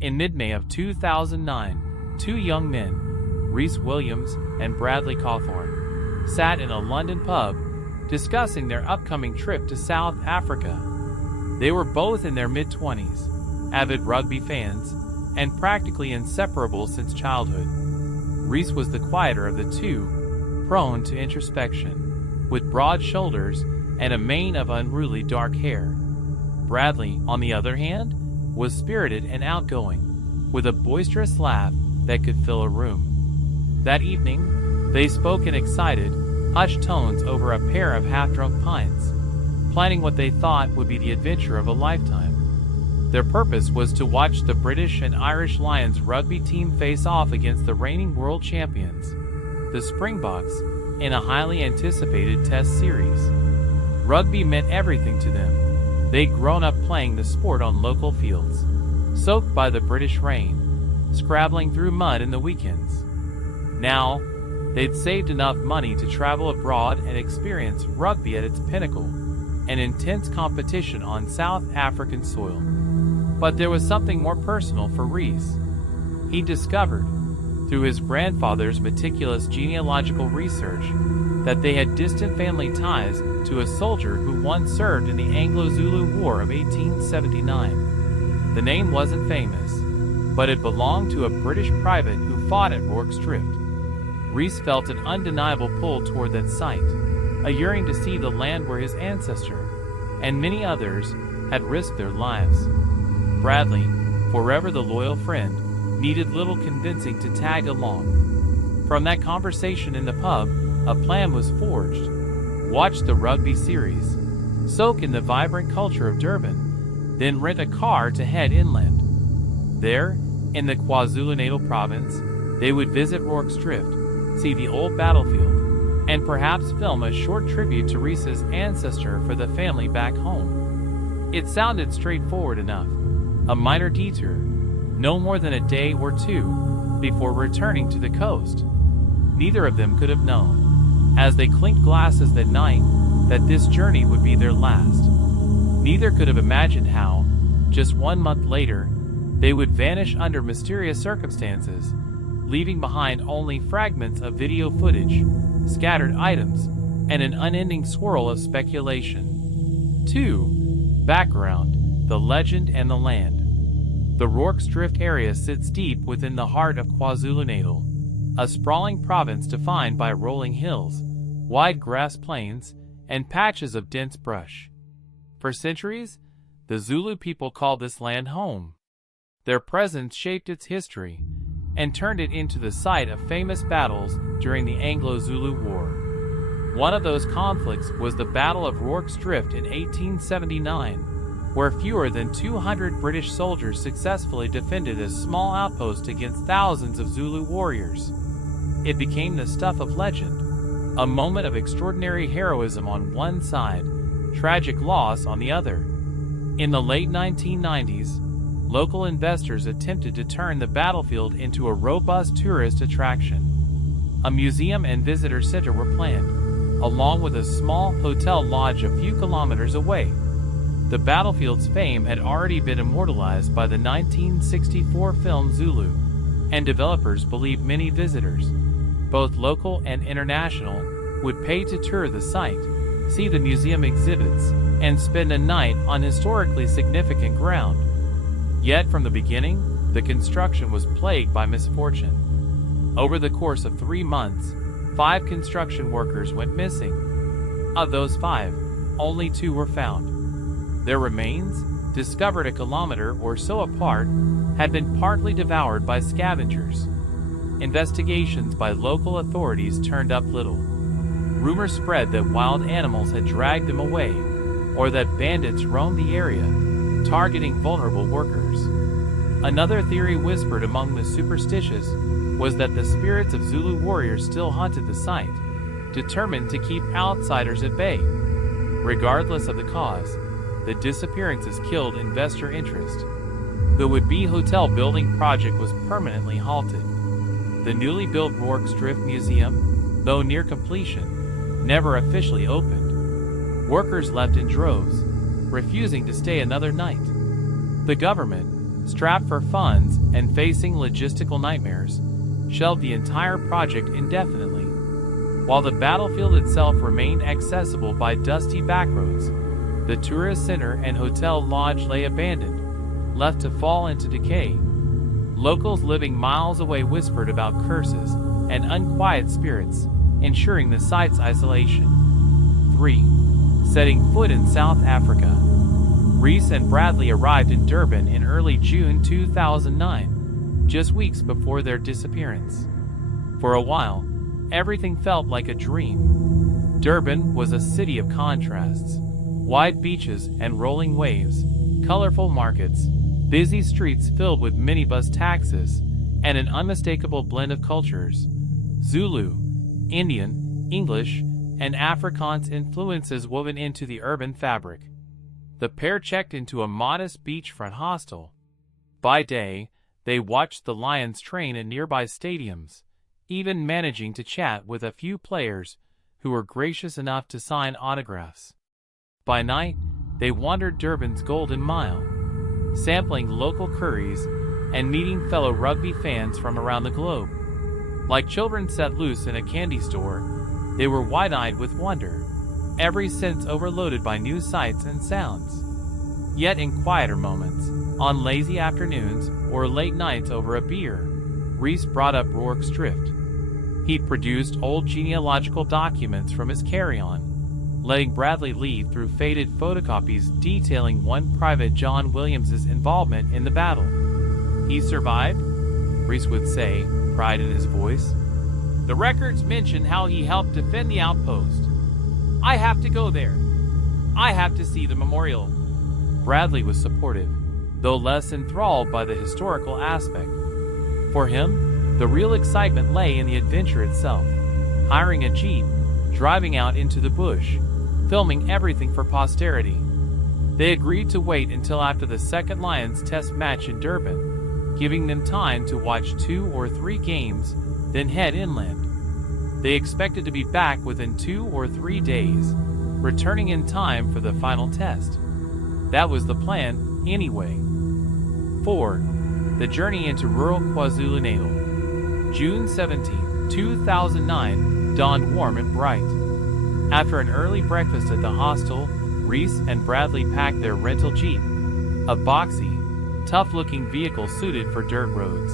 In mid-May of 2009, two young men, Rhys Williams and Bradley Cawthorne, sat in a London pub discussing their upcoming trip to South Africa. They were both in their mid-20s, avid rugby fans, and practically inseparable since childhood. Rhys was the quieter of the two, prone to introspection, with broad shoulders and a mane of unruly dark hair. Bradley, on the other hand, was spirited and outgoing, with a boisterous laugh that could fill a room. That evening, they spoke in excited, hushed tones over a pair of half-drunk pints, planning what they thought would be the adventure of a lifetime. Their purpose was to watch the British and Irish Lions rugby team face off against the reigning world champions, the Springboks, in a highly anticipated test series. Rugby meant everything to them. They'd grown up playing the sport on local fields, soaked by the British rain, scrabbling through mud in the weekends. Now, they'd saved enough money to travel abroad and experience rugby at its pinnacle, an intense competition on South African soil. But there was something more personal for Rhys. He discovered, through his grandfather's meticulous genealogical research, that they had distant family ties to a soldier who once served in the Anglo-Zulu War of 1879. The name wasn't famous, but it belonged to a British private who fought at Rorke's Drift. Rhys felt an undeniable pull toward that site, a yearning to see the land where his ancestor, and many others, had risked their lives. Bradley, forever the loyal friend, needed little convincing to tag along. From that conversation in the pub, a plan was forged. Watch the rugby series, soak in the vibrant culture of Durban, then rent a car to head inland. There, in the KwaZulu-Natal province, they would visit Rorke's Drift, see the old battlefield, and perhaps film a short tribute to Rhys's ancestor for the family back home. It sounded straightforward enough. A minor detour, no more than a day or two, before returning to the coast. Neither of them could have known, as they clinked glasses that night, that this journey would be their last. Neither could have imagined how, just 1 month later, they would vanish under mysterious circumstances, leaving behind only fragments of video footage, scattered items, and an unending swirl of speculation. 2. Background: the legend and the land. The Rorke's Drift area sits deep within the heart of KwaZulu-Natal, a sprawling province defined by rolling hills, wide grass plains, and patches of dense brush. For centuries, the Zulu people called this land home. Their presence shaped its history and turned it into the site of famous battles during the Anglo-Zulu War. One of those conflicts was the Battle of Rorke's Drift in 1879, where fewer than 200 British soldiers successfully defended a small outpost against thousands of Zulu warriors. It became the stuff of legend, a moment of extraordinary heroism on one side, tragic loss on the other. In the late 1990s, local investors attempted to turn the battlefield into a robust tourist attraction. A museum and visitor center were planned, along with a small hotel lodge a few kilometers away. The battlefield's fame had already been immortalized by the 1964 film Zulu, and developers believed many visitors, both local and international, would pay to tour the site, see the museum exhibits, and spend a night on historically significant ground. Yet from the beginning, the construction was plagued by misfortune. Over the course of 3 months, 5 construction workers went missing. Of those 5, only 2 were found. Their remains, discovered a kilometer or so apart, had been partly devoured by scavengers. Investigations by local authorities turned up little. Rumors spread that wild animals had dragged them away, or that bandits roamed the area, targeting vulnerable workers. Another theory whispered among the superstitious was that the spirits of Zulu warriors still haunted the site, determined to keep outsiders at bay. Regardless of the cause, the disappearances killed investor interest. The would-be hotel building project was permanently halted. The newly built Rorke's Drift Museum, though near completion, never officially opened. Workers left in droves, refusing to stay another night. The government, strapped for funds and facing logistical nightmares, shelved the entire project indefinitely. While the battlefield itself remained accessible by dusty backroads, the tourist center and hotel lodge lay abandoned, left to fall into decay. Locals living miles away whispered about curses and unquiet spirits, ensuring the site's isolation. 3. Setting foot in South Africa. Reese and Bradley arrived in Durban in early June 2009, just weeks before their disappearance. For a while, everything felt like a dream. Durban was a city of contrasts. Wide beaches and rolling waves, colorful markets, busy streets filled with minibus taxis, and an unmistakable blend of cultures. Zulu, Indian, English, and Afrikaans influences woven into the urban fabric. The pair checked into a modest beachfront hostel. By day, they watched the Lions train at nearby stadiums, even managing to chat with a few players who were gracious enough to sign autographs. By night, they wandered Durban's Golden Mile, sampling local curries and meeting fellow rugby fans from around the globe. Like children set loose in a candy store, they were wide-eyed with wonder, every sense overloaded by new sights and sounds. Yet in quieter moments, on lazy afternoons or late nights over a beer, Reese brought up Rorke's drift. He produced old genealogical documents from his carry-on, letting Bradley lead through faded photocopies detailing one Private John Williams's involvement in the battle. "He survived," Reese would say, pride in his voice. "The records mention how he helped defend the outpost. I have to go there. I have to see the memorial." Bradley was supportive, though less enthralled by the historical aspect. For him, the real excitement lay in the adventure itself, hiring a jeep, driving out into the bush, filming everything for posterity. They agreed to wait until after the second Lions test match in Durban, giving them time to watch 2 or 3 games, then head inland. They expected to be back within 2 or 3 days, returning in time for the final test. That was the plan, anyway. 4. The journey into rural KwaZulu-Natal. June 17, 2009, dawned warm and bright. After an early breakfast at the hostel, Reese and Bradley packed their rental Jeep, a boxy, tough-looking vehicle suited for dirt roads.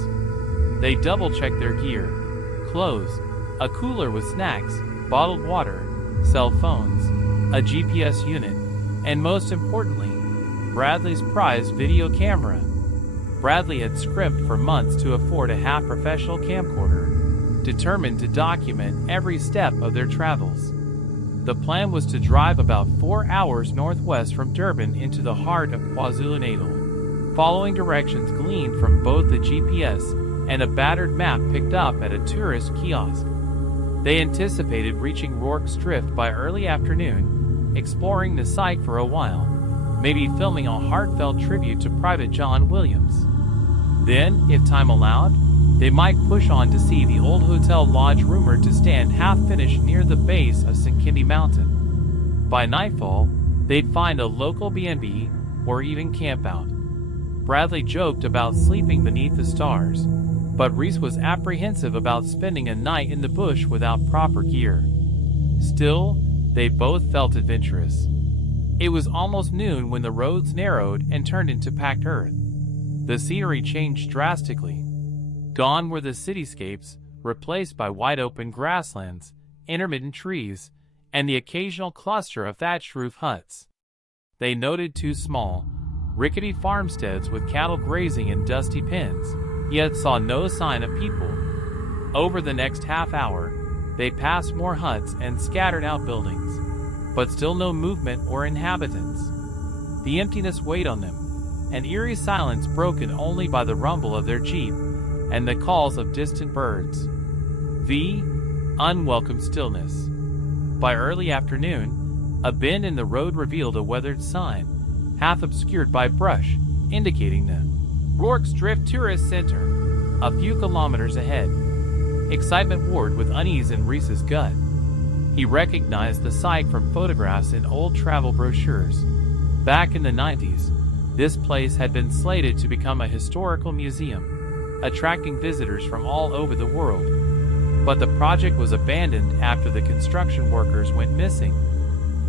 They double-checked their gear, clothes, a cooler with snacks, bottled water, cell phones, a GPS unit, and most importantly, Bradley's prized video camera. Bradley had scrimped for months to afford a half-professional camcorder, determined to document every step of their travels. The plan was to drive about 4 hours northwest from Durban into the heart of KwaZulu-Natal, following directions gleaned from both the GPS and a battered map picked up at a tourist kiosk. They anticipated reaching Rorke's Drift by early afternoon, exploring the site for a while, maybe filming a heartfelt tribute to Private John Williams. Then, if time allowed, they might push on to see the old hotel lodge rumored to stand half-finished near the base of Sinkindi Mountain. By nightfall, they'd find a local B&B or even camp out. Bradley joked about sleeping beneath the stars, but Reese was apprehensive about spending a night in the bush without proper gear. Still, they both felt adventurous. It was almost noon when the roads narrowed and turned into packed earth. The scenery changed drastically. Gone were the cityscapes, replaced by wide-open grasslands, intermittent trees, and the occasional cluster of thatched roof huts. They noted 2 small, rickety farmsteads with cattle grazing in dusty pens, yet saw no sign of people. Over the next half hour, they passed more huts and scattered outbuildings, but still no movement or inhabitants. The emptiness weighed on them, an eerie silence broken only by the rumble of their jeep and the calls of distant birds. The unwelcome stillness. By early afternoon, a bend in the road revealed a weathered sign, half obscured by brush, indicating the Rorke's Drift Tourist Center, a few kilometers ahead. Excitement warred with unease in Reese's gut. He recognized the site from photographs in old travel brochures. Back in the 90s, This place had been slated to become a historical museum, attracting visitors from all over the world. But the project was abandoned after the construction workers went missing.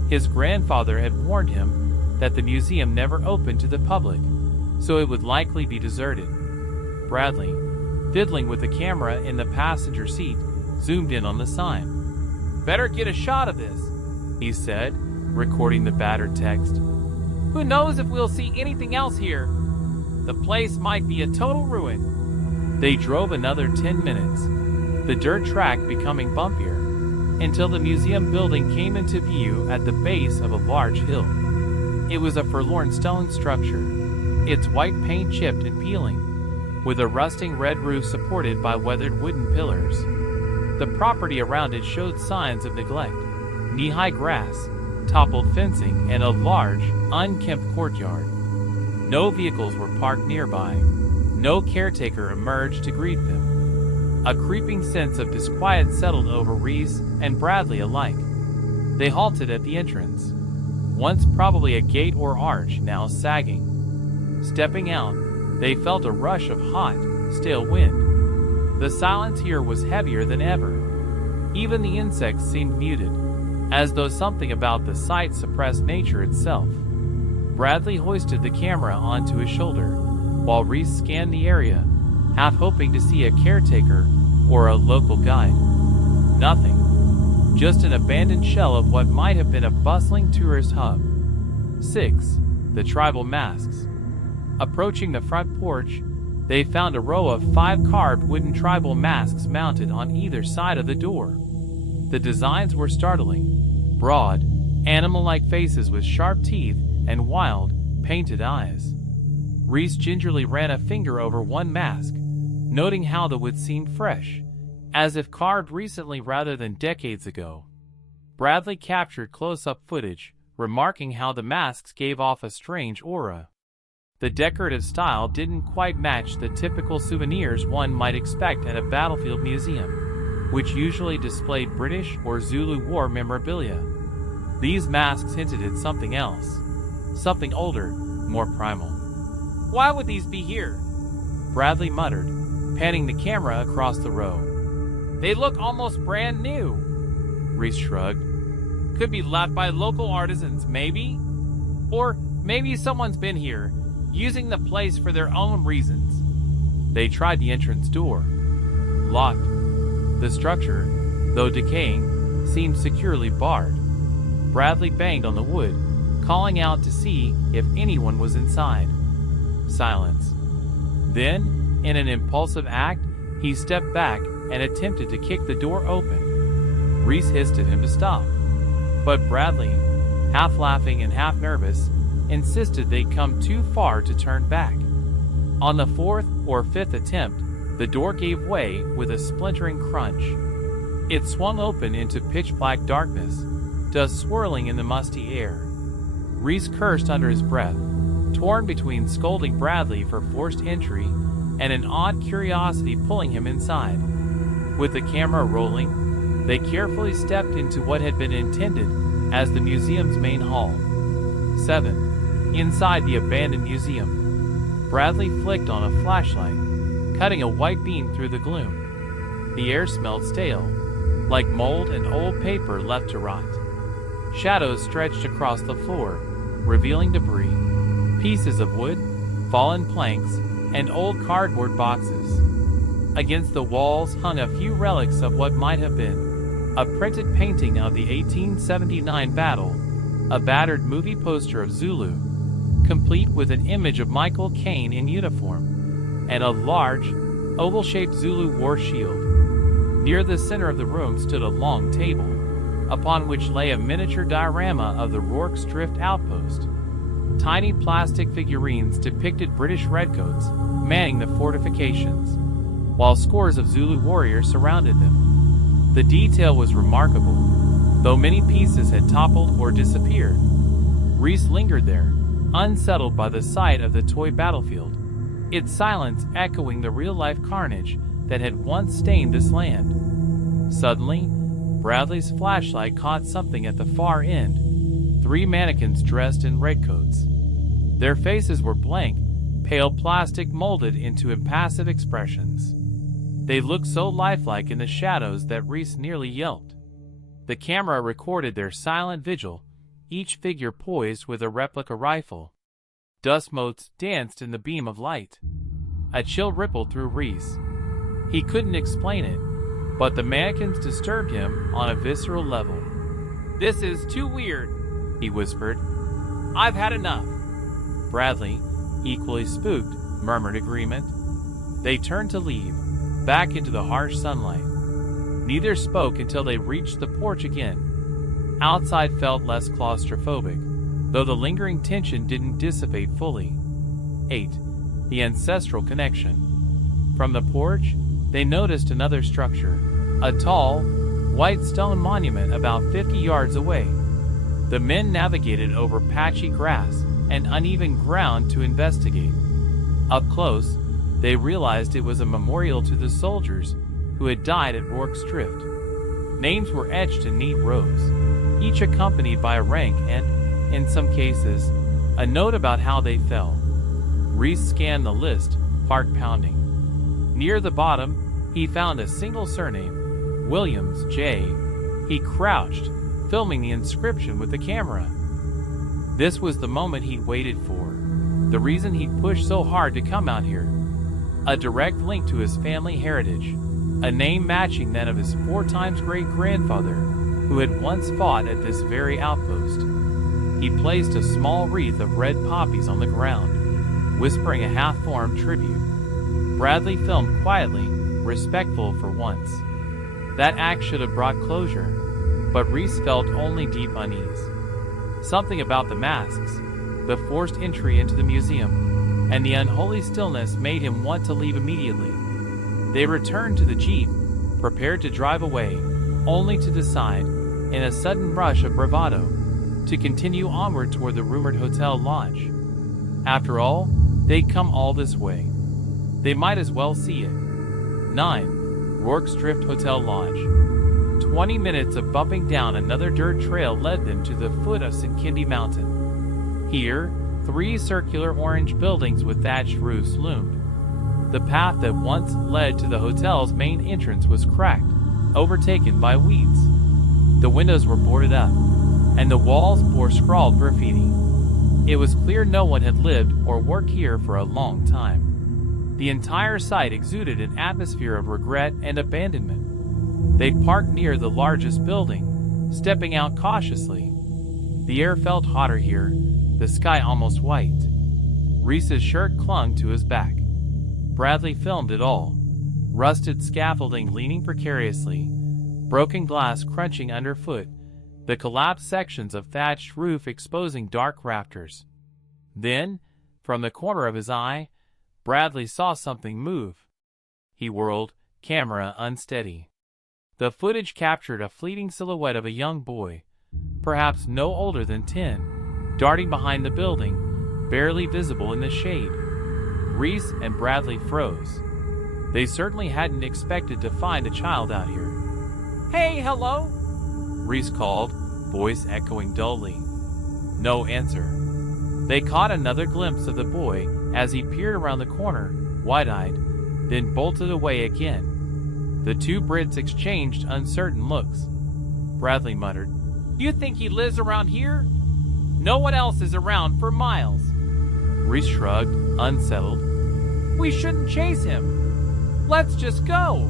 His grandfather had warned him that the museum never opened to the public, so it would likely be deserted. Bradley, fiddling with the camera in the passenger seat, zoomed in on the sign. "Better get a shot of this," he said, recording the battered text. "Who knows if we'll see anything else here? The place might be a total ruin." They drove another 10 minutes, the dirt track becoming bumpier, until the museum building came into view at the base of a large hill. It was a forlorn stone structure, its white paint chipped and peeling, with a rusting red roof supported by weathered wooden pillars. The property around it showed signs of neglect: knee-high grass, toppled fencing, and a large, unkempt courtyard. No vehicles were parked nearby. No caretaker emerged to greet them. A creeping sense of disquiet settled over Reese and Bradley alike. They halted at the entrance, once probably a gate or arch, now sagging. Stepping out, they felt a rush of hot, stale wind. The silence here was heavier than ever. Even the insects seemed muted, as though something about the site suppressed nature itself. Bradley hoisted the camera onto his shoulder, while Reese scanned the area, half hoping to see a caretaker or a local guide. Nothing. Just an abandoned shell of what might have been a bustling tourist hub. 6. The tribal masks. Approaching the front porch, they found a row of 5 carved wooden tribal masks mounted on either side of the door. The designs were startling: broad, animal-like faces with sharp teeth and wild, painted eyes. Reese gingerly ran a finger over one mask, noting how the wood seemed fresh, as if carved recently rather than decades ago. Bradley captured close-up footage, remarking how the masks gave off a strange aura. The decorative style didn't quite match the typical souvenirs one might expect at a battlefield museum, which usually displayed British or Zulu war memorabilia. These masks hinted at something else, something older, more primal. "Why would these be here?" Bradley muttered, panning the camera across the row. "They look almost brand new." Reese shrugged. "Could be left by local artisans, maybe? Or maybe someone's been here, using the place for their own reasons." They tried the entrance door. Locked. The structure, though decaying, seemed securely barred. Bradley banged on the wood, calling out to see if anyone was inside. Silence. Then, in an impulsive act, he stepped back and attempted to kick the door open. Reese hissed at him to stop, but Bradley, half laughing and half nervous, insisted they'd come too far to turn back. On the 4th or 5th attempt, the door gave way with a splintering crunch. It swung open into pitch-black darkness, dust swirling in the musty air. Reese cursed under his breath, torn between scolding Bradley for forced entry and an odd curiosity pulling him inside. With the camera rolling, they carefully stepped into what had been intended as the museum's main hall. 7. Inside the abandoned museum, Bradley flicked on a flashlight, cutting a white beam through the gloom. The air smelled stale, like mold and old paper left to rot. Shadows stretched across the floor, revealing debris, pieces of wood, fallen planks, and old cardboard boxes. Against the walls hung a few relics of what might have been a printed painting of the 1879 battle, a battered movie poster of Zulu, complete with an image of Michael Caine in uniform, and a large, oval-shaped Zulu war shield. Near the center of the room stood a long table, upon which lay a miniature diorama of the Rorke's drift outpost. Tiny plastic figurines depicted British redcoats manning the fortifications, while scores of Zulu warriors surrounded them. The detail was remarkable, though many pieces had toppled or disappeared. Reese lingered there, unsettled by the sight of the toy battlefield, its silence echoing the real-life carnage that had once stained this land. Suddenly, Bradley's flashlight caught something at the far end: 3 mannequins dressed in redcoats. Their faces were blank, pale plastic molded into impassive expressions. They looked so lifelike in the shadows that Rhys nearly yelped. The camera recorded their silent vigil, each figure poised with a replica rifle. Dust motes danced in the beam of light. A chill rippled through Rhys. He couldn't explain it, but the mannequins disturbed him on a visceral level. "This is too weird," he whispered. "I've had enough." Bradley, equally spooked, murmured agreement. They turned to leave, back into the harsh sunlight. Neither spoke until they reached the porch again. Outside felt less claustrophobic, though the lingering tension didn't dissipate fully. 8. The ancestral connection. From the porch, they noticed another structure, a tall, white stone monument about 50 yards away. The men navigated over patchy grass and uneven ground to investigate. Up close, they realized it was a memorial to the soldiers who had died at Rorke's Drift. Names were etched in neat rows, each accompanied by a rank and, in some cases, a note about how they fell. Rhys scanned the list, heart pounding. Near the bottom, he found a single surname, Williams, J. He crouched, filming the inscription with the camera. This was the moment he'd waited for, the reason he'd pushed so hard to come out here. A direct link to his family heritage, a name matching that of his 4 times great-grandfather, who had once fought at this very outpost. He placed a small wreath of red poppies on the ground, whispering a half-formed tribute. Bradley filmed quietly, respectful for once. That act should have brought closure, but Rhys felt only deep unease. Something about the masks, the forced entry into the museum, and the unholy stillness made him want to leave immediately. They returned to the jeep, prepared to drive away, only to decide, in a sudden rush of bravado, to continue onward toward the rumored hotel lodge. After all, they'd come all this way. They might as well see it. 9. Rorke's Drift Hotel Lodge. 20 minutes of bumping down another dirt trail led them to the foot of St. Kindy Mountain. Here, 3 circular orange buildings with thatched roofs loomed. The path that once led to the hotel's main entrance was cracked, overtaken by weeds. The windows were boarded up, and the walls bore scrawled graffiti. It was clear no one had lived or worked here for a long time. The entire site exuded an atmosphere of regret and abandonment. They'd parked near the largest building, stepping out cautiously. The air felt hotter here, the sky almost white. Rhys's shirt clung to his back. Bradley filmed it all. Rusted scaffolding leaning precariously, broken glass crunching underfoot, the collapsed sections of thatched roof exposing dark rafters. Then, from the corner of his eye, Bradley saw something move. He whirled, camera unsteady. The footage captured a fleeting silhouette of a young boy, perhaps no older than 10, darting behind the building, barely visible in the shade. Rhys and Bradley froze. They certainly hadn't expected to find a child out here. "Hey, hello!" Rhys called, voice echoing dully. No answer. They caught another glimpse of the boy as he peered around the corner, wide-eyed, then bolted away again. The 2 Brits exchanged uncertain looks. Bradley muttered, "You think he lives around here? No one else is around for miles." Rhys shrugged, unsettled. "We shouldn't chase him. Let's just go."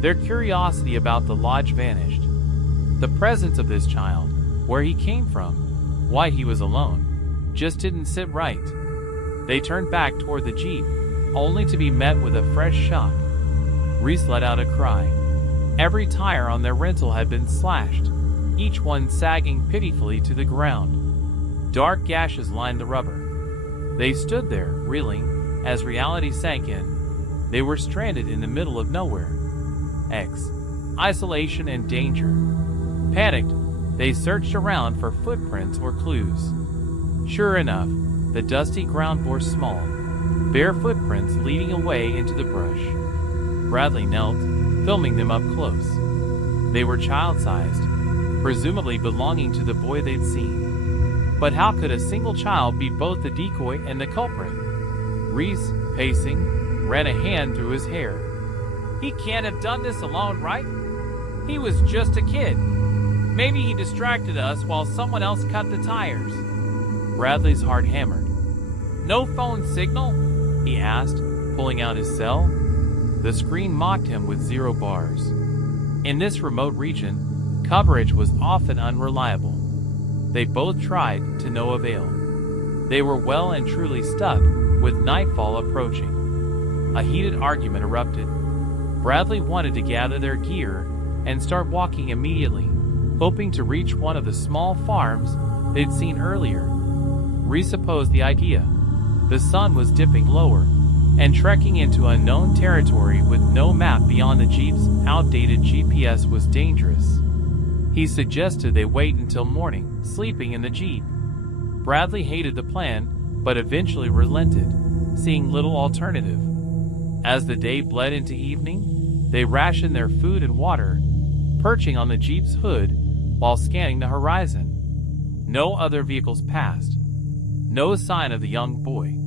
Their curiosity about the lodge vanished. The presence of this child, where he came from, why he was alone, just didn't sit right. They turned back toward the jeep, only to be met with a fresh shock. Rhys let out a cry. Every tire on their rental had been slashed, each one sagging pitifully to the ground. Dark gashes lined the rubber. They stood there, reeling, as reality sank in. They were stranded in the middle of nowhere. Isolation and danger. Panicked, they searched around for footprints or clues. Sure enough, the dusty ground bore small, bare footprints leading away into the brush. Bradley knelt, filming them up close. They were child-sized, presumably belonging to the boy they'd seen. But how could a single child be both the decoy and the culprit? Reese, pacing, ran a hand through his hair. He can't have done this alone, right? He was just a kid. Maybe he distracted us while someone else cut the tires. Bradley's heart hammered. No phone signal? He asked, pulling out his cell. The screen mocked him with 0 bars. In this remote region, coverage was often unreliable. They both tried to no avail. They were well and truly stuck, with nightfall approaching. A heated argument erupted. Bradley wanted to gather their gear and start walking immediately, hoping to reach one of the small farms they'd seen earlier. Reese opposed the idea. The sun was dipping lower, and trekking into unknown territory with no map beyond the Jeep's outdated GPS was dangerous. He suggested they wait until morning, sleeping in the Jeep. Bradley hated the plan, but eventually relented, seeing little alternative. As the day bled into evening, they rationed their food and water, perching on the Jeep's hood while scanning the horizon. No other vehicles passed. No sign of the young boy.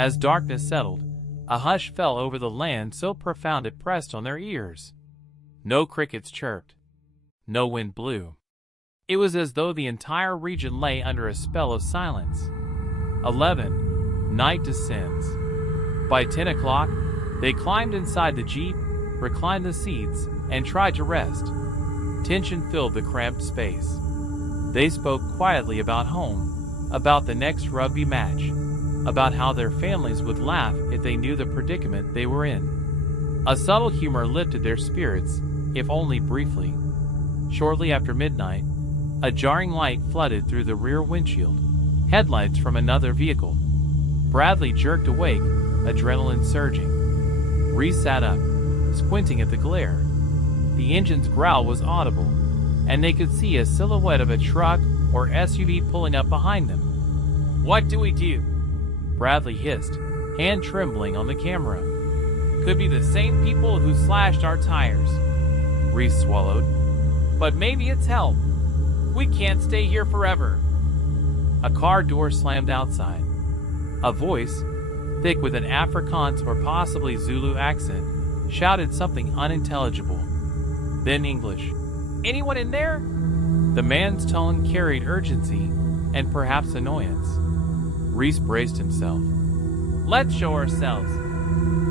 As darkness settled, a hush fell over the land so profound it pressed on their ears. No crickets chirped. No wind blew. It was as though the entire region lay under a spell of silence. 11. Night descends. By 10 o'clock, they climbed inside the Jeep, reclined the seats, and tried to rest. Tension filled the cramped space. They spoke quietly about home, about the next rugby match, about how their families would laugh if they knew the predicament they were in. A subtle humor lifted their spirits, if only briefly. Shortly after midnight, a jarring light flooded through the rear windshield, headlights from another vehicle. Bradley jerked awake, adrenaline surging. Reese sat up, squinting at the glare. The engine's growl was audible, and they could see a silhouette of a truck or SUV pulling up behind them. "What do we do?" Bradley hissed, hand trembling on the camera. "Could be the same people who slashed our tires." Reese swallowed. "But maybe it's help. We can't stay here forever." A car door slammed outside. A voice, thick with an Afrikaans or possibly Zulu accent, shouted something unintelligible. Then English. "Anyone in there?" The man's tone carried urgency and perhaps annoyance. Reese braced himself. "Let's show ourselves.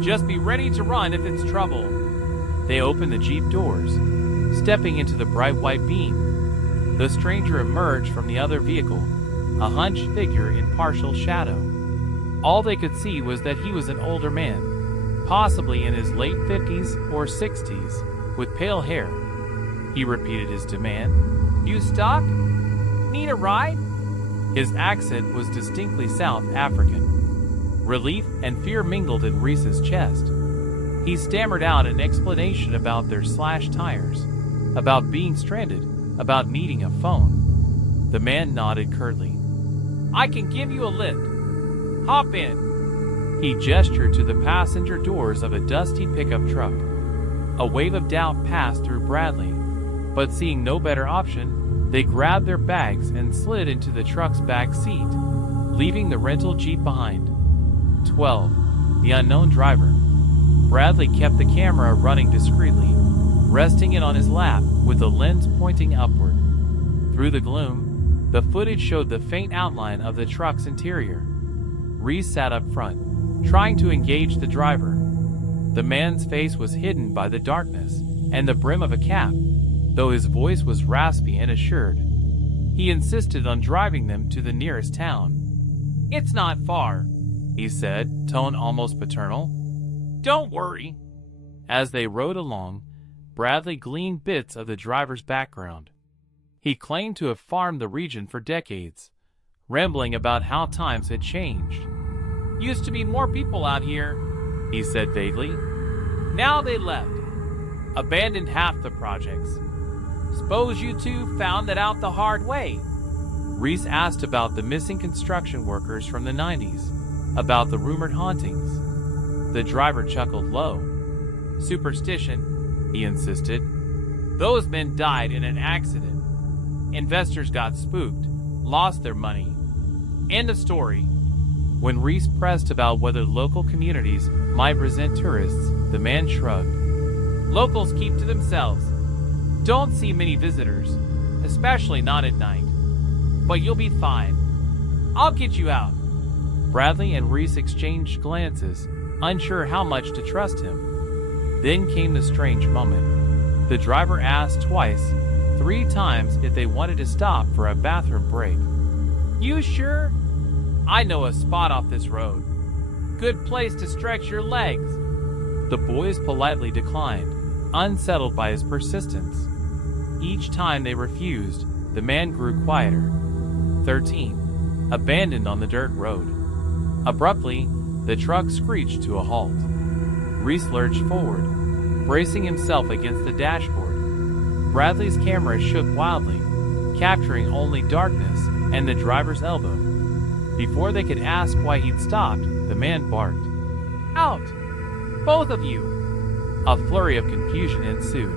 Just be ready to run if it's trouble." They opened the Jeep doors, stepping into the bright white beam. The stranger emerged from the other vehicle, a hunched figure in partial shadow. All they could see was that he was an older man, possibly in his late 50s or 60s, with pale hair. He repeated his demand. "You stuck? Need a ride?" His accent was distinctly South African. Relief and fear mingled in Reese's chest. He stammered out an explanation about their slashed tires, about being stranded, about needing a phone. The man nodded curtly. "I can give you a lift. Hop in." He gestured to the passenger doors of a dusty pickup truck. A wave of doubt passed through Bradley, but seeing no better option, they grabbed their bags and slid into the truck's back seat, leaving the rental Jeep behind. 12. The unknown driver. Bradley kept the camera running discreetly, resting it on his lap with the lens pointing upward. Through the gloom, the footage showed the faint outline of the truck's interior. Reese sat up front, trying to engage the driver. The man's face was hidden by the darkness and the brim of a cap, though his voice was raspy and assured. He insisted on driving them to the nearest town. "It's not far," he said, tone almost paternal. "Don't worry." As they rode along, Bradley gleaned bits of the driver's background. He claimed to have farmed the region for decades, rambling about how times had changed. "Used to be more people out here," he said vaguely. "Now they left. Abandoned half the projects. Suppose you two found that out the hard way." Reese asked about the missing construction workers from the 90s, about the rumored hauntings. The driver chuckled low. "Superstition," he insisted. "Those men died in an accident. Investors got spooked, lost their money. End of story. When Reese pressed about whether local communities might resent tourists, the man shrugged. Locals keep to themselves. Don't see many visitors, especially not at night. But you'll be fine. I'll get you out. Bradley and Reese exchanged glances, unsure how much to trust him. Then came the strange moment. The driver asked twice, 3 times if they wanted to stop for a bathroom break. You sure? I know a spot off this road. Good place to stretch your legs. The boys politely declined, unsettled by his persistence. Each time they refused, the man grew quieter. 13. Abandoned on the dirt road. Abruptly, the truck screeched to a halt. Reese lurched forward, bracing himself against the dashboard. Bradley's camera shook wildly, capturing only darkness and the driver's elbow. Before they could ask why he'd stopped, the man barked. Out! Both of you! A flurry of confusion ensued.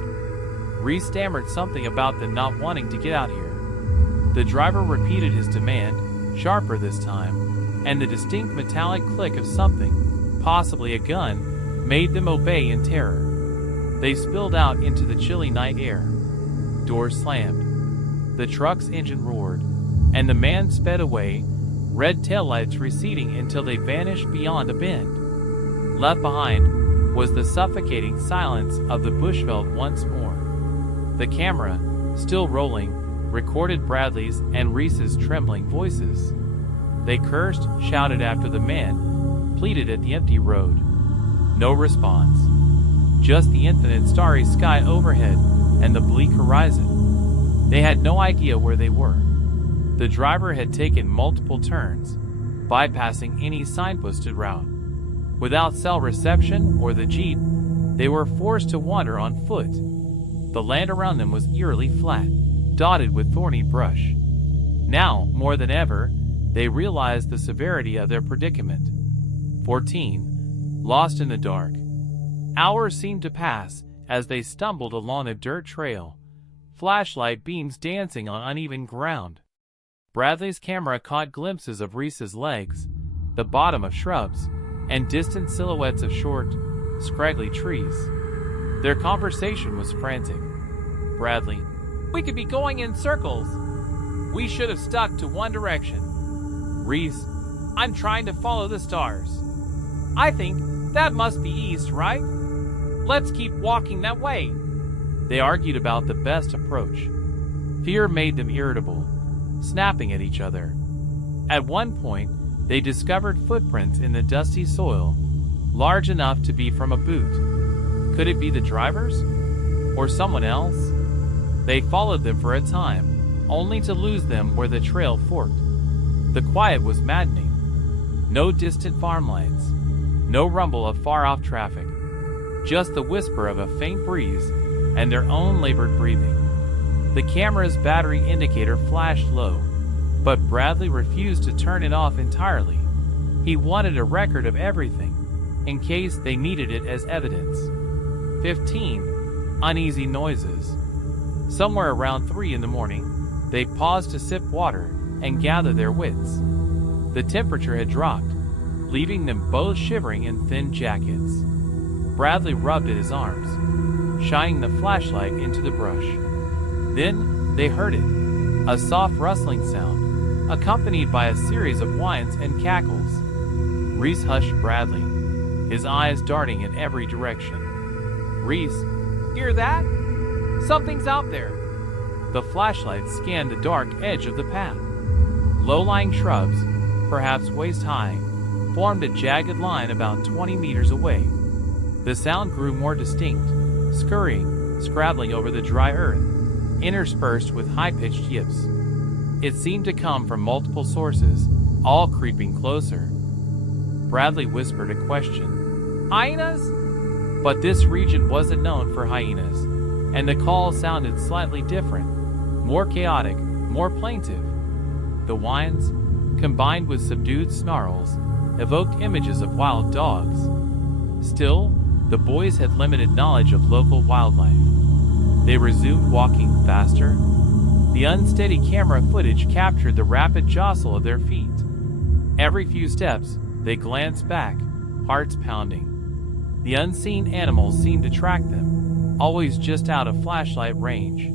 Reese stammered something about them not wanting to get out here. The driver repeated his demand, sharper this time, and the distinct metallic click of something, possibly a gun, made them obey in terror. They spilled out into the chilly night air. Doors slammed. The truck's engine roared, and the man sped away, red taillights receding until they vanished beyond a bend. Left behind was the suffocating silence of the bushveld once more. The camera, still rolling, recorded Bradley's and Reese's trembling voices. They cursed, shouted after the man, pleaded at the empty road. No response. Just the infinite starry sky overhead and the bleak horizon. They had no idea where they were. The driver had taken multiple turns, bypassing any signposted route. Without cell reception or the jeep, they were forced to wander on foot. The land around them was eerily flat, dotted with thorny brush. Now, more than ever, they realized the severity of their predicament. 14. Lost in the dark. Hours seemed to pass as they stumbled along a dirt trail, flashlight beams dancing on uneven ground. Bradley's camera caught glimpses of Reese's legs, the bottom of shrubs, and distant silhouettes of short, scraggly trees. Their conversation was frantic. Bradley, we could be going in circles. We should have stuck to one direction. Reese, I'm trying to follow the stars. I think that must be east, right? Let's keep walking that way. They argued about the best approach. Fear made them irritable, snapping at each other. At one point, they discovered footprints in the dusty soil, large enough to be from a boot. Could it be the driver's? Or someone else? They followed them for a time, only to lose them where the trail forked. The quiet was maddening. No distant farm lights, no rumble of far-off traffic, just the whisper of a faint breeze and their own labored breathing. The camera's battery indicator flashed low, but Bradley refused to turn it off entirely. He wanted a record of everything, in case they needed it as evidence. 15. Uneasy noises. Somewhere around 3 in the morning, they paused to sip water and gather their wits. The temperature had dropped, leaving them both shivering in thin jackets. Bradley rubbed at his arms, shining the flashlight into the brush. Then they heard it, a soft rustling sound, accompanied by a series of whines and cackles. Reese hushed Bradley, his eyes darting in every direction. Reese, hear that? Something's out there. The flashlight scanned the dark edge of the path. Low-lying shrubs, perhaps waist-high, formed a jagged line about 20 meters away. The sound grew more distinct, scurrying, scrabbling over the dry earth, interspersed with high-pitched yips. It seemed to come from multiple sources, all creeping closer. Bradley whispered a question. Hyenas? But this region wasn't known for hyenas, and the call sounded slightly different, more chaotic, more plaintive. The whines, combined with subdued snarls, evoked images of wild dogs. Still, the boys had limited knowledge of local wildlife. They resumed walking faster, The unsteady camera footage captured the rapid jostle of their feet. Every few steps, they glanced back, hearts pounding. The unseen animals seemed to track them, always just out of flashlight range.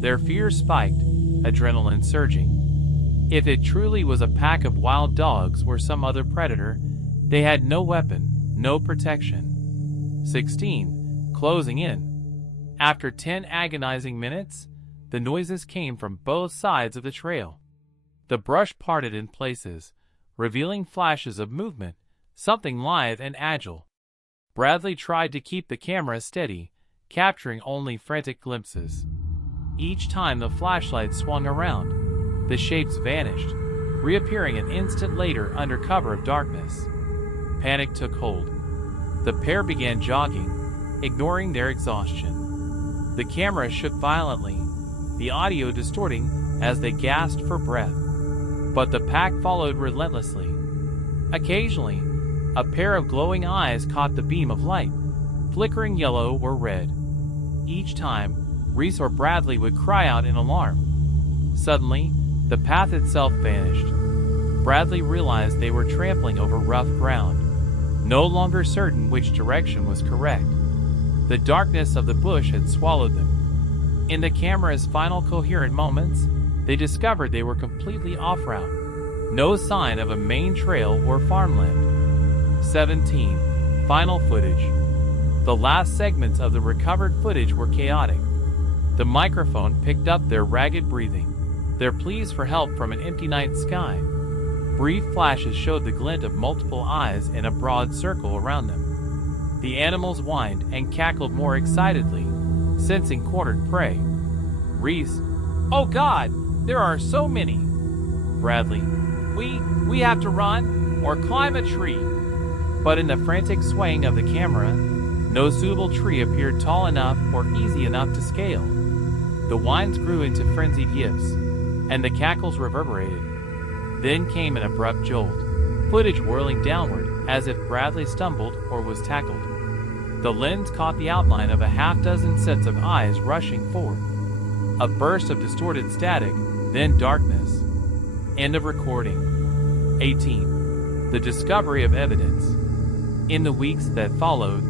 Their fears spiked, adrenaline surging. If it truly was a pack of wild dogs or some other predator, they had no weapon, no protection. 16. Closing in. After 10 agonizing minutes, the noises came from both sides of the trail. The brush parted in places, revealing flashes of movement, something lithe and agile. Bradley tried to keep the camera steady, capturing only frantic glimpses. Each time the flashlight swung around, the shapes vanished, reappearing an instant later under cover of darkness. Panic took hold. The pair began jogging, ignoring their exhaustion. The camera shook violently, the audio distorting as they gasped for breath. But the pack followed relentlessly. Occasionally, a pair of glowing eyes caught the beam of light, flickering yellow or red. Each time, Reese or Bradley would cry out in alarm. Suddenly, the path itself vanished. Bradley realized they were trampling over rough ground, no longer certain which direction was correct. The darkness of the bush had swallowed them. In the camera's final coherent moments, they discovered they were completely off route. No sign of a main trail or farmland. 17. Final footage. The last segments of the recovered footage were chaotic. The microphone picked up their ragged breathing, their pleas for help from an empty night sky. Brief flashes showed the glint of multiple eyes in a broad circle around them. The animals whined and cackled more excitedly, sensing cornered prey. Reese, "Oh God, there are so many!" Bradley, We have to run or climb a tree." But in the frantic swaying of the camera, no suitable tree appeared tall enough or easy enough to scale. The whines grew into frenzied yips, and the cackles reverberated. Then came an abrupt jolt, footage whirling downward as if Bradley stumbled or was tackled. The lens caught the outline of a half-dozen sets of eyes rushing forward. A burst of distorted static, then darkness. End of recording. 18. The discovery of evidence. In the weeks that followed,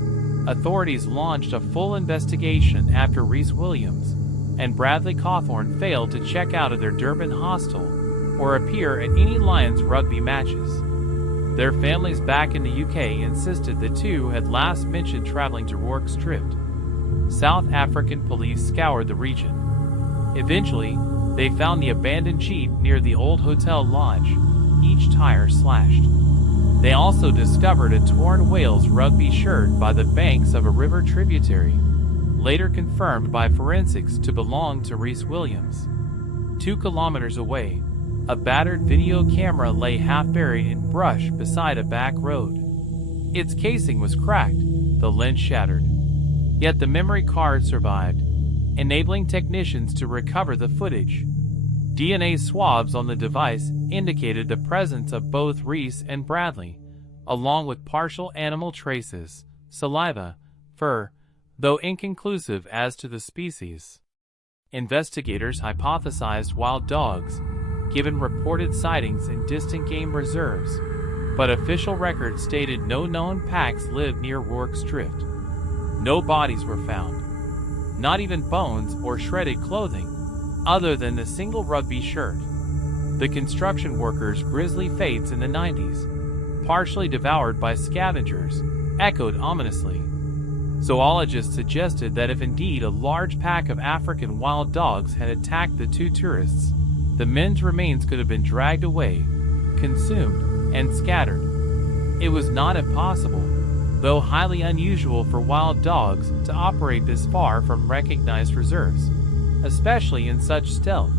authorities launched a full investigation after Reese Williams and Bradley Cawthorn failed to check out of their Durban hostel or appear at any Lions rugby matches. Their families back in the UK insisted the two had last mentioned traveling to Rorke's Drift. South African police scoured the region. Eventually, they found the abandoned Jeep near the old hotel lodge, each tire slashed. They also discovered a torn Wales rugby shirt by the banks of a river tributary, later confirmed by forensics to belong to Reese Williams. 2 kilometers away, a battered video camera lay half buried in brush beside a back road. Its casing was cracked, the lens shattered. Yet the memory card survived, enabling technicians to recover the footage. DNA swabs on the device indicated the presence of both Reese and Bradley, along with partial animal traces, saliva, fur, though inconclusive as to the species. Investigators hypothesized wild dogs, given reported sightings in distant game reserves, but official records stated no known packs lived near Rorke's Drift. No bodies were found, not even bones or shredded clothing, other than the single rugby shirt. The construction workers' grisly fates in the 90s, partially devoured by scavengers, echoed ominously. Zoologists suggested that if indeed a large pack of African wild dogs had attacked the 2 tourists, the men's remains could have been dragged away, consumed, and scattered. It was not impossible, though highly unusual for wild dogs to operate this far from recognized reserves, especially in such stealth.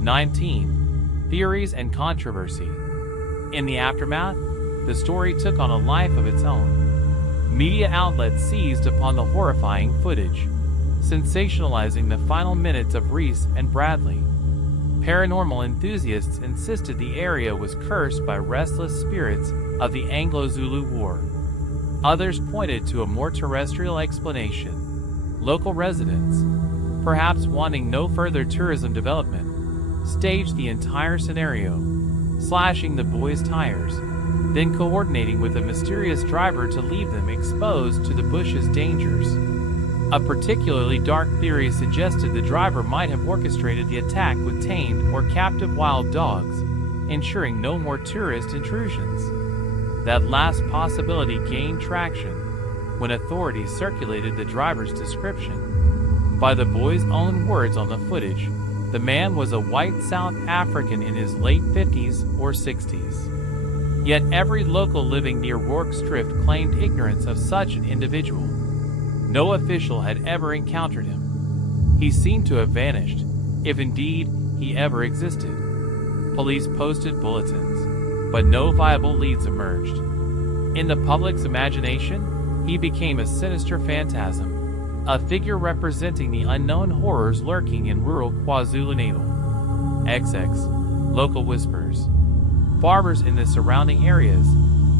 19. Theories and controversy. In the aftermath, the story took on a life of its own. Media outlets seized upon the horrifying footage, sensationalizing the final minutes of Reese and Bradley. Paranormal enthusiasts insisted the area was cursed by restless spirits of the Anglo-Zulu War. Others pointed to a more terrestrial explanation. Local residents, perhaps wanting no further tourism development, staged the entire scenario, slashing the boys' tires, then coordinating with a mysterious driver to leave them exposed to the bush's dangers. A particularly dark theory suggested the driver might have orchestrated the attack with tamed or captive wild dogs, ensuring no more tourist intrusions. That last possibility gained traction when authorities circulated the driver's description. By the boy's own words on the footage, the man was a white South African in his late 50s or 60s. Yet every local living near Rorke's Drift claimed ignorance of such an individual. No official had ever encountered him. He seemed to have vanished, if indeed he ever existed. Police posted bulletins, but no viable leads emerged. In the public's imagination, he became a sinister phantasm, a figure representing the unknown horrors lurking in rural KwaZulu-Natal. XX, local whispers. Farmers in the surrounding areas,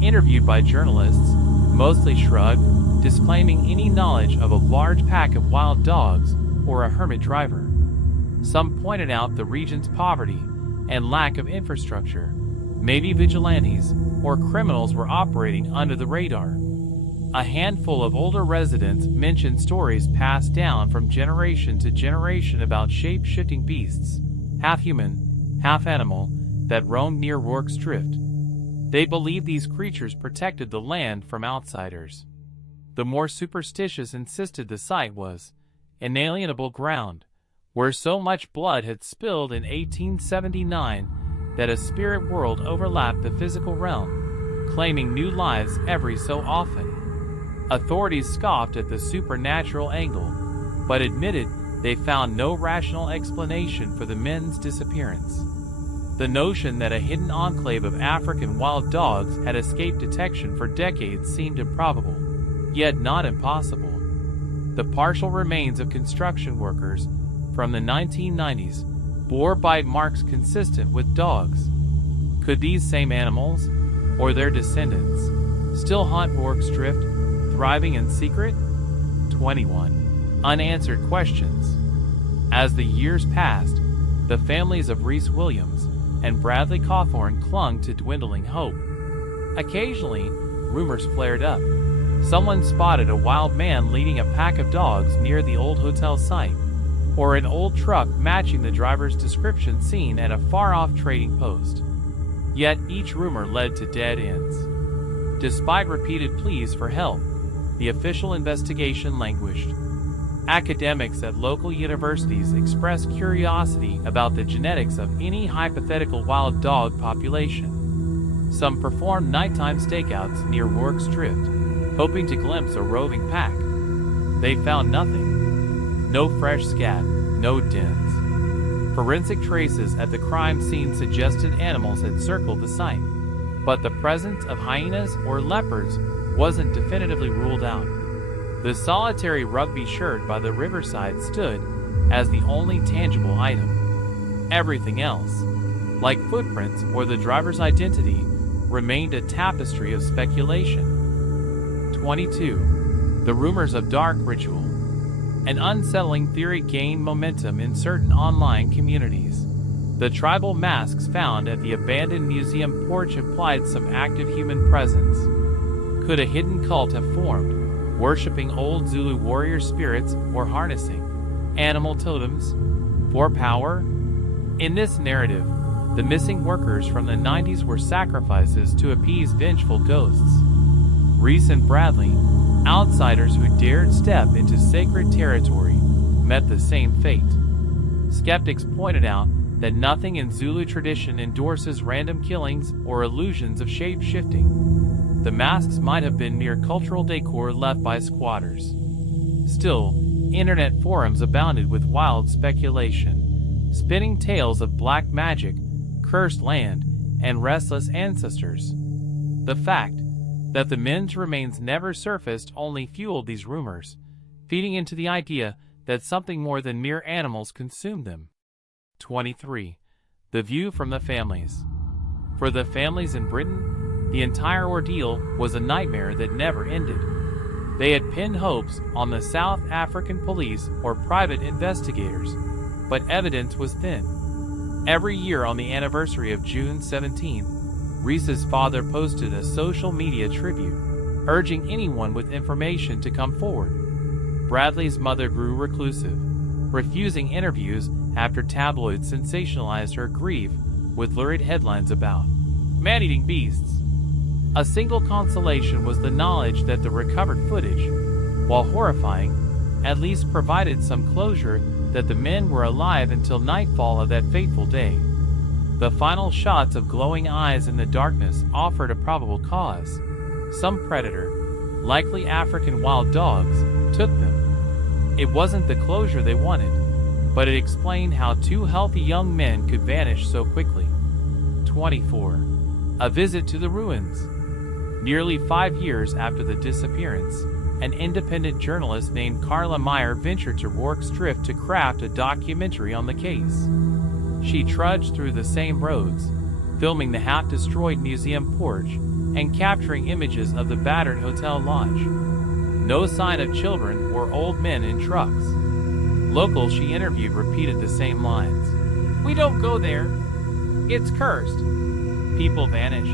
interviewed by journalists, mostly shrugged, disclaiming any knowledge of a large pack of wild dogs or a hermit driver. Some pointed out the region's poverty and lack of infrastructure. Maybe vigilantes or criminals were operating under the radar. A handful of older residents mentioned stories passed down from generation to generation about shape-shifting beasts, half human, half animal, that roamed near Rorke's Drift. They believed these creatures protected the land from outsiders. The more superstitious insisted the site was inalienable ground, where so much blood had spilled in 1879 that a spirit world overlapped the physical realm, claiming new lives every so often. Authorities scoffed at the supernatural angle, but admitted they found no rational explanation for the men's disappearance. The notion that a hidden enclave of African wild dogs had escaped detection for decades seemed improbable, yet not impossible. The partial remains of construction workers from the 1990s bore bite marks consistent with dogs. Could these same animals, or their descendants, still haunt Rorke's Drift, thriving in secret? 21. Unanswered questions. As the years passed, the families of Reese Williams and Bradley Cawthorn clung to dwindling hope. Occasionally, rumors flared up. Someone spotted a wild man leading a pack of dogs near the old hotel site, or an old truck matching the driver's description seen at a far-off trading post. Yet each rumor led to dead ends. Despite repeated pleas for help, the official investigation languished. Academics at local universities expressed curiosity about the genetics of any hypothetical wild dog population. Some performed nighttime stakeouts near Rorke's Drift, hoping to glimpse a roving pack. They found nothing. No fresh scat, no dens. Forensic traces at the crime scene suggested animals had circled the site, but the presence of hyenas or leopards wasn't definitively ruled out. The solitary rugby shirt by the riverside stood as the only tangible item. Everything else, like footprints or the driver's identity, remained a tapestry of speculation. 22. The rumors of dark ritual. An unsettling theory gained momentum in certain online communities. The tribal masks found at the abandoned museum porch implied some active human presence. Could a hidden cult have formed, worshipping old Zulu warrior spirits or harnessing animal totems for power? In this narrative, the missing workers from the 90s were sacrifices to appease vengeful ghosts. Reese and Bradley, outsiders who dared step into sacred territory, met the same fate. Skeptics pointed out that nothing in Zulu tradition endorses random killings or illusions of shape-shifting. The masks might have been mere cultural decor left by squatters. Still, internet forums abounded with wild speculation, spinning tales of black magic, cursed land, and restless ancestors. The fact that the men's remains never surfaced only fueled these rumors, feeding into the idea that something more than mere animals consumed them. 23. The view from the families. For the families in Britain, the entire ordeal was a nightmare that never ended. They had pinned hopes on the South African police or private investigators, but evidence was thin. Every year on the anniversary of June 17th, Reese's father posted a social media tribute, urging anyone with information to come forward. Bradley's mother grew reclusive, refusing interviews after tabloids sensationalized her grief with lurid headlines about man-eating beasts. A single consolation was the knowledge that the recovered footage, while horrifying, at least provided some closure that the men were alive until nightfall of that fateful day. The final shots of glowing eyes in the darkness offered a probable cause. Some predator, likely African wild dogs, took them. It wasn't the closure they wanted, but it explained how two healthy young men could vanish so quickly. 24. A visit to the ruins. Nearly 5 years after the disappearance, an independent journalist named Carla Meyer ventured to Rorke's Drift to craft a documentary on the case. She trudged through the same roads, filming the half-destroyed museum porch and capturing images of the battered hotel lodge. No sign of children or old men in trucks. Locals she interviewed repeated the same lines. "We don't go there. It's cursed. People vanish."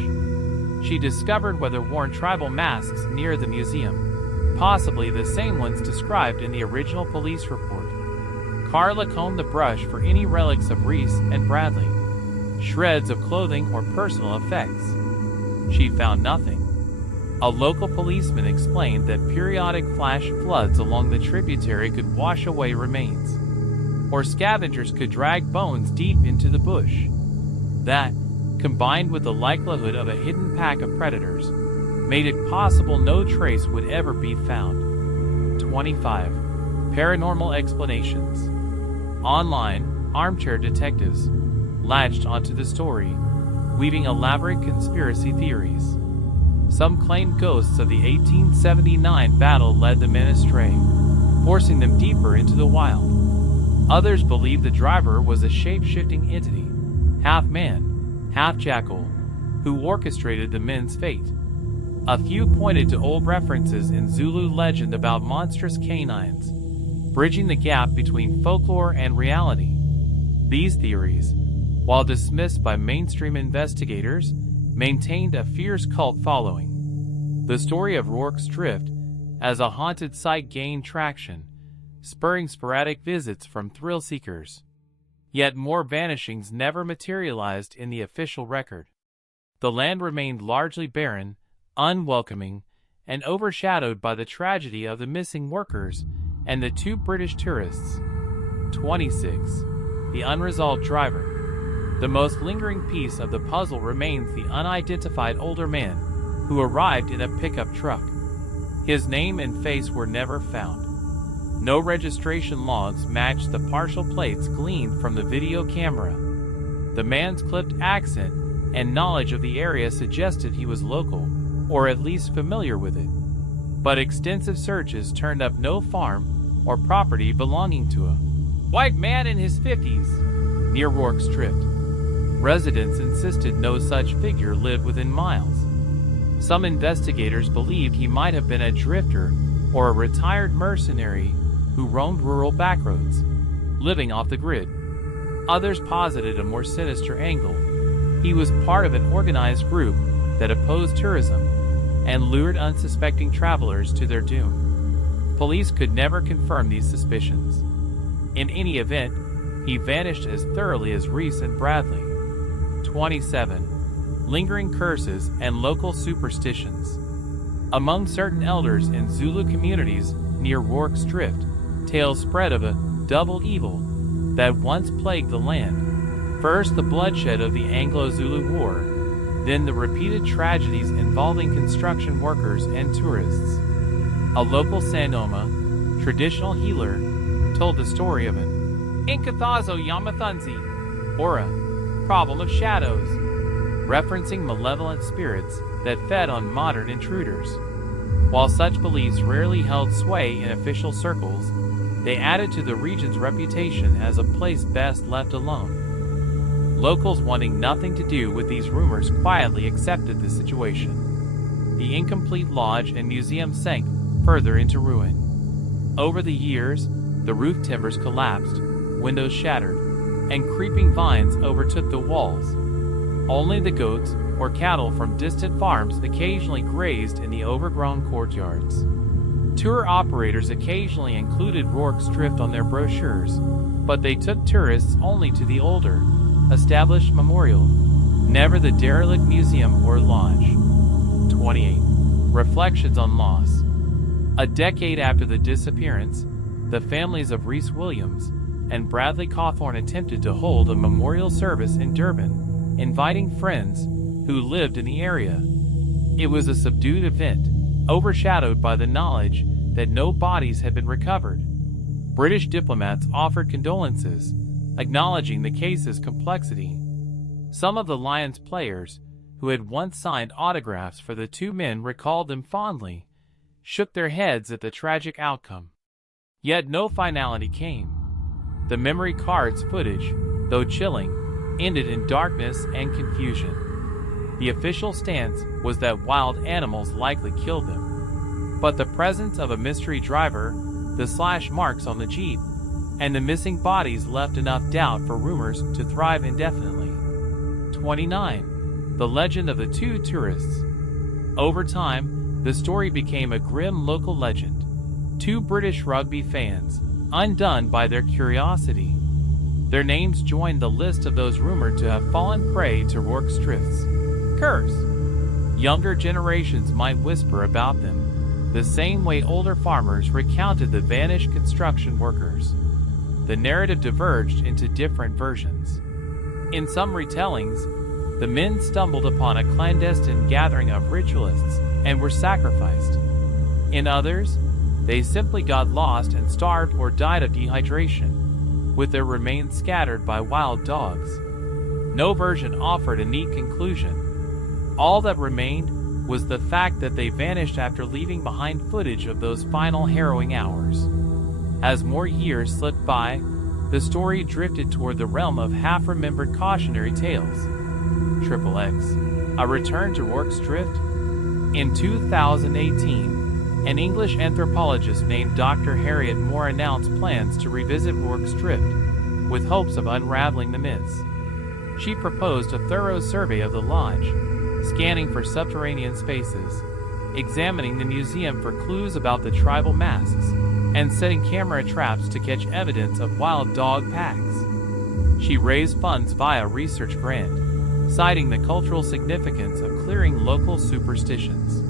She discovered weather-worn tribal masks near the museum, possibly the same ones described in the original police report. Carla combed the brush for any relics of Reese and Bradley, shreds of clothing or personal effects. She found nothing. A local policeman explained that periodic flash floods along the tributary could wash away remains, or scavengers could drag bones deep into the bush. That, combined with the likelihood of a hidden pack of predators, made it possible no trace would ever be found. 25. Paranormal explanations. Online, armchair detectives latched onto the story, weaving elaborate conspiracy theories. Some claimed ghosts of the 1879 battle led the men astray, forcing them deeper into the wild. Others believed the driver was a shape-shifting entity, half man, half jackal, who orchestrated the men's fate. A few pointed to old references in Zulu legend about monstrous canines, bridging the gap between folklore and reality. These theories, while dismissed by mainstream investigators, maintained a fierce cult following. The story of Rorke's Drift as a haunted site gained traction, spurring sporadic visits from thrill seekers. Yet more vanishings never materialized in the official record. The land remained largely barren, unwelcoming, and overshadowed by the tragedy of the missing workers and the 2 British tourists. 26. The unresolved driver. The most lingering piece of the puzzle remains the unidentified older man who arrived in a pickup truck. His name and face were never found. No registration logs matched the partial plates gleaned from the video camera. The man's clipped accent and knowledge of the area suggested he was local, or at least familiar with it. But extensive searches turned up no farm or property belonging to a white man in his 50s near Rorke's Drift. Residents insisted no such figure lived within miles. Some investigators believed he might have been a drifter or a retired mercenary who roamed rural backroads, living off the grid. Others posited a more sinister angle. He was part of an organized group that opposed tourism and lured unsuspecting travelers to their doom. Police could never confirm these suspicions. In any event, he vanished as thoroughly as Reese and Bradley. 27. Lingering curses and local superstitions. Among certain elders in Zulu communities near Rorke's Drift, tales spread of a double evil that once plagued the land. First the bloodshed of the Anglo-Zulu War, then the repeated tragedies involving construction workers and tourists. A local Sanoma, traditional healer, told the story of an Inkathazo Yamathunzi, or a problem of shadows, referencing malevolent spirits that fed on modern intruders. While such beliefs rarely held sway in official circles, they added to the region's reputation as a place best left alone. Locals wanting nothing to do with these rumors quietly accepted the situation. The incomplete lodge and museum sank further into ruin. Over the years, the roof timbers collapsed, windows shattered, and creeping vines overtook the walls. Only the goats or cattle from distant farms occasionally grazed in the overgrown courtyards. Tour operators occasionally included Rorke's Drift on their brochures, but they took tourists only to the older, established memorial, never the derelict museum or lodge. 28. Reflections on Loss. A decade after the disappearance, the families of Rhys Williams and Bradley Cawthorne attempted to hold a memorial service in Durban, inviting friends who lived in the area. It was a subdued event, overshadowed by the knowledge that no bodies had been recovered. British diplomats offered condolences, acknowledging the case's complexity. Some of the Lions players, who had once signed autographs for the two men, recalled them fondly, shook their heads at the tragic outcome. Yet no finality came. The memory card's footage, though chilling, ended in darkness and confusion. The official stance was that wild animals likely killed them. But the presence of a mystery driver, the slash marks on the Jeep, and the missing bodies left enough doubt for rumors to thrive indefinitely. 29. The legend of the two tourists. Over time, the story became a grim local legend. Two British rugby fans, undone by their curiosity. Their names joined the list of those rumored to have fallen prey to Rorke's Drift's curse. Younger generations might whisper about them, the same way older farmers recounted the vanished construction workers. The narrative diverged into different versions. In some retellings, the men stumbled upon a clandestine gathering of ritualists and were sacrificed. In others, they simply got lost and starved or died of dehydration, with their remains scattered by wild dogs. No version offered a neat conclusion. All that remained was the fact that they vanished after leaving behind footage of those final harrowing hours. As more years slipped by, the story drifted toward the realm of half-remembered cautionary tales. XXX. A return to Rorke's Drift? In 2018, an English anthropologist named Dr. Harriet Moore announced plans to revisit Rorke's Drift, with hopes of unraveling the myths. She proposed a thorough survey of the lodge, scanning for subterranean spaces, examining the museum for clues about the tribal masks, and setting camera traps to catch evidence of wild dog packs. She raised funds via research grant, citing the cultural significance of clearing local superstitions.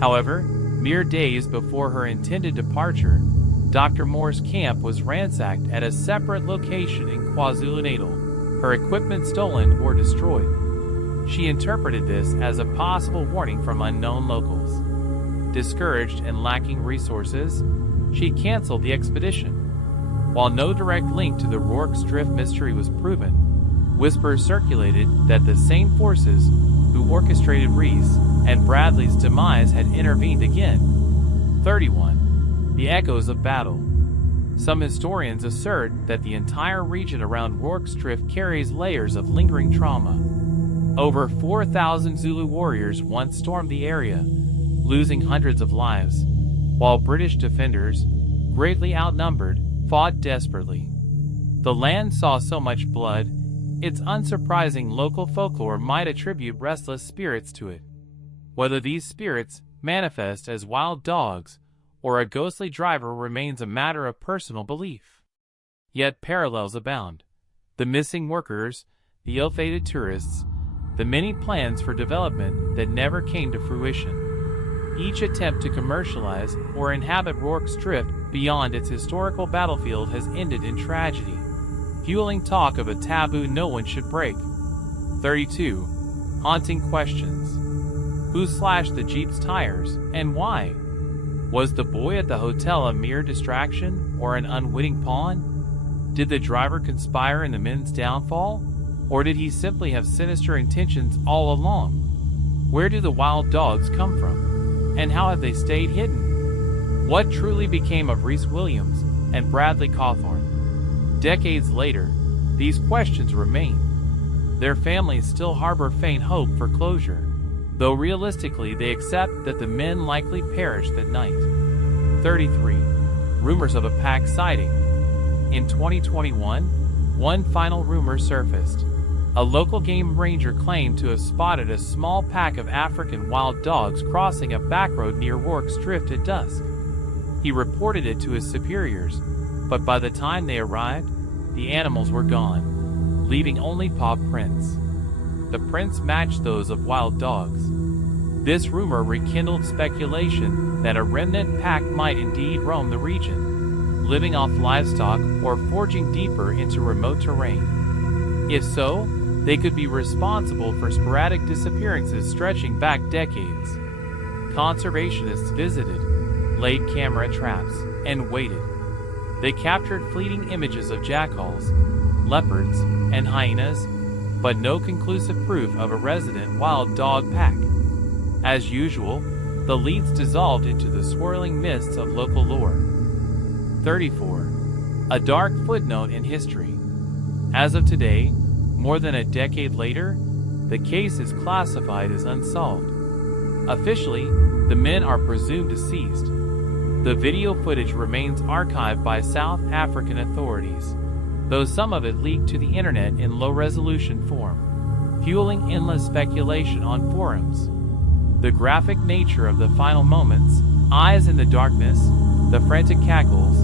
However, mere days before her intended departure, Dr. Moore's camp was ransacked at a separate location in KwaZulu-Natal, her equipment stolen or destroyed. She interpreted this as a possible warning from unknown locals. Discouraged and lacking resources, she canceled the expedition. While no direct link to the Rorke's Drift mystery was proven, whispers circulated that the same forces who orchestrated Rhys and Bradley's demise had intervened again. 31. The echoes of battle. Some historians assert that the entire region around Rorke's Drift carries layers of lingering trauma. Over 4,000 Zulu warriors once stormed the area, losing hundreds of lives, while British defenders, greatly outnumbered, fought desperately. The land saw so much blood, it's unsurprising local folklore might attribute restless spirits to it. Whether these spirits manifest as wild dogs or a ghostly driver remains a matter of personal belief. Yet parallels abound. The missing workers, the ill-fated tourists, the many plans for development that never came to fruition. Each attempt to commercialize or inhabit Rorke's Drift beyond its historical battlefield has ended in tragedy, fueling talk of a taboo no one should break. 32. Haunting questions. Who slashed the Jeep's tires, and why? Was the boy at the hotel a mere distraction or an unwitting pawn? Did the driver conspire in the men's downfall, or did he simply have sinister intentions all along? Where do the wild dogs come from? And how have they stayed hidden? What truly became of Rhys Williams and Bradley Cawthorne? Decades later, these questions remain. Their families still harbor faint hope for closure, though realistically they accept that the men likely perished that night. 33. Rumors of a pack sighting. In 2021, one final rumor surfaced. A local game ranger claimed to have spotted a small pack of African wild dogs crossing a backroad near Rorke's Drift at dusk. He reported it to his superiors, but by the time they arrived, the animals were gone, leaving only paw prints. The prints matched those of wild dogs. This rumor rekindled speculation that a remnant pack might indeed roam the region, living off livestock or forging deeper into remote terrain. If so, they could be responsible for sporadic disappearances stretching back decades. Conservationists visited, laid camera traps, and waited. They captured fleeting images of jackals, leopards, and hyenas, but no conclusive proof of a resident wild dog pack. As usual, the leads dissolved into the swirling mists of local lore. 34. A dark footnote in history. As of today, more than a decade later, the case is classified as unsolved. Officially, the men are presumed deceased. The video footage remains archived by South African authorities, though some of it leaked to the internet in low-resolution form, fueling endless speculation on forums. The graphic nature of the final moments, eyes in the darkness, the frantic cackles,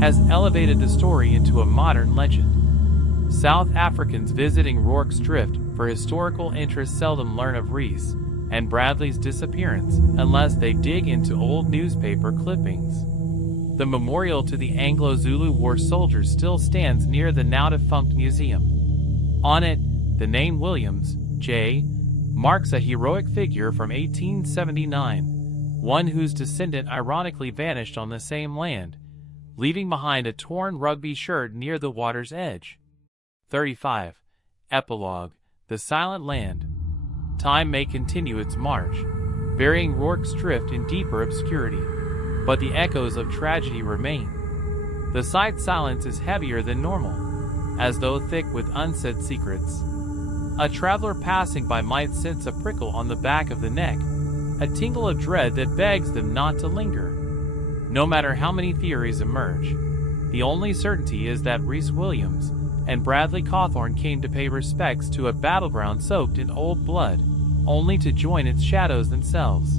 has elevated the story into a modern legend. South Africans visiting Rorke's Drift for historical interest seldom learn of Reese and Bradley's disappearance unless they dig into old newspaper clippings. The memorial to the Anglo-Zulu War soldiers still stands near the now-defunct museum. On it, the name Williams, J., marks a heroic figure from 1879, one whose descendant ironically vanished on the same land, leaving behind a torn rugby shirt near the water's edge. 35. Epilogue: The Silent Land. Time may continue its march, burying Rorke's Drift in deeper obscurity, but the echoes of tragedy remain. The site's silence is heavier than normal, as though thick with unsaid secrets. A traveler passing by might sense a prickle on the back of the neck, a tingle of dread that begs them not to linger. No matter how many theories emerge, the only certainty is that Reese Williams and Bradley Cawthorn came to pay respects to a battleground soaked in old blood, only to join its shadows themselves.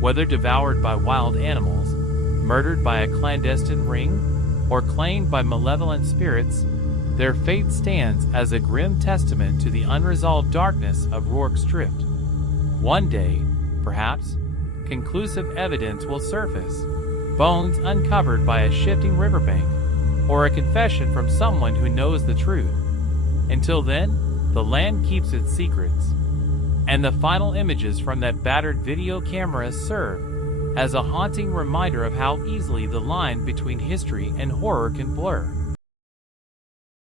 Whether devoured by wild animals, murdered by a clandestine ring, or claimed by malevolent spirits, their fate stands as a grim testament to the unresolved darkness of Rorke's Drift. One day, perhaps, conclusive evidence will surface, bones uncovered by a shifting riverbank, or a confession from someone who knows the truth. Until then, the land keeps its secrets, and the final images from that battered video camera serve as a haunting reminder of how easily the line between history and horror can blur.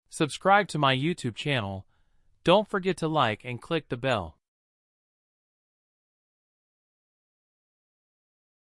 Subscribe to my YouTube channel. Don't forget to like and click the bell.